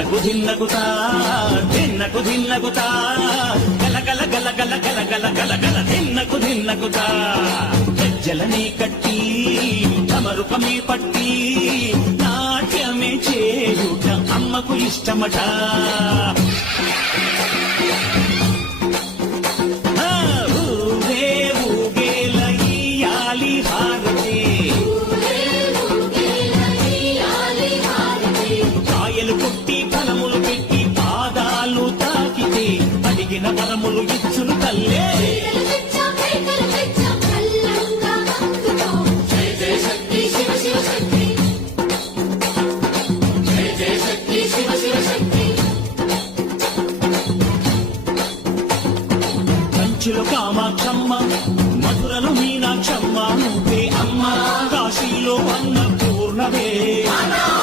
ధిన్నకు ధిన్నకుతా ధిన్నకు ధిన్నకుతా గల గల గల గల గల గల గల గల ధిన్నకు ధిన్నకుతా గజ్జలనే కట్టి తమరుపమే పట్టి నాట్యమే చేయుట అమ్మకు ఇష్టమట. అడిగిన వరములు ఇచ్చును తల్లే. కంచులు కామా